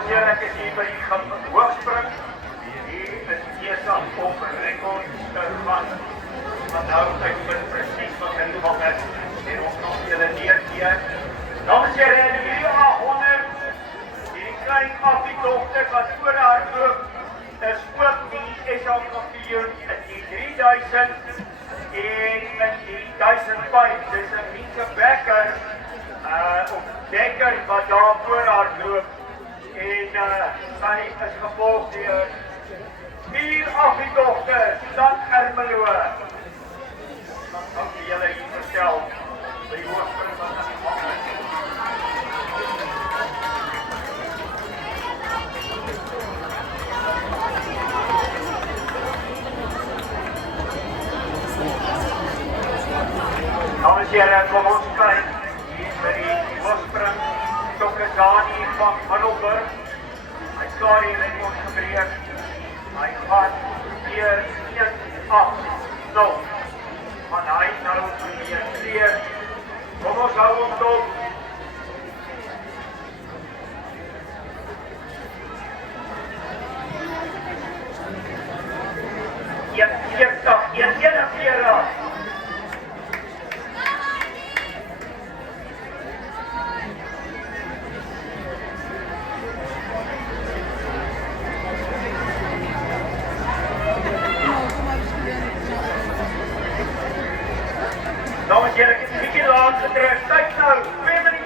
Dames en heren, ek is hier by die hoogspring. Hier is besig om rekords te gaan. Want nou ek weet presies wat in die gang is. En ons nog julle neerkeer. Dames en heren, hierdie 800, hierdie klein afdiedogter wat voor haar loop, is ook die SA kampioen in die 3000 en in die 1005. Dis 'n Mieke Becker, of Becker wat daar voor haar loop. En sy is gevolg deur 4 afdiedogters, Susan Ermelo. Dan kan ek julle hier vertel, by die hoogspring wat aan die gang is. Dames en heren, kom ons kyk hier by die hoogspring. Tokezani van Middelburg. Hy is klaar die rekord gebreek. Hy gaan weer 1-8-0. Maar hy nou weer 2. Kom ons hou ons dop. Ja, 41. Dames en heren, ek het 'n bietjie laat gedruk. Kyk nou, 2 minute.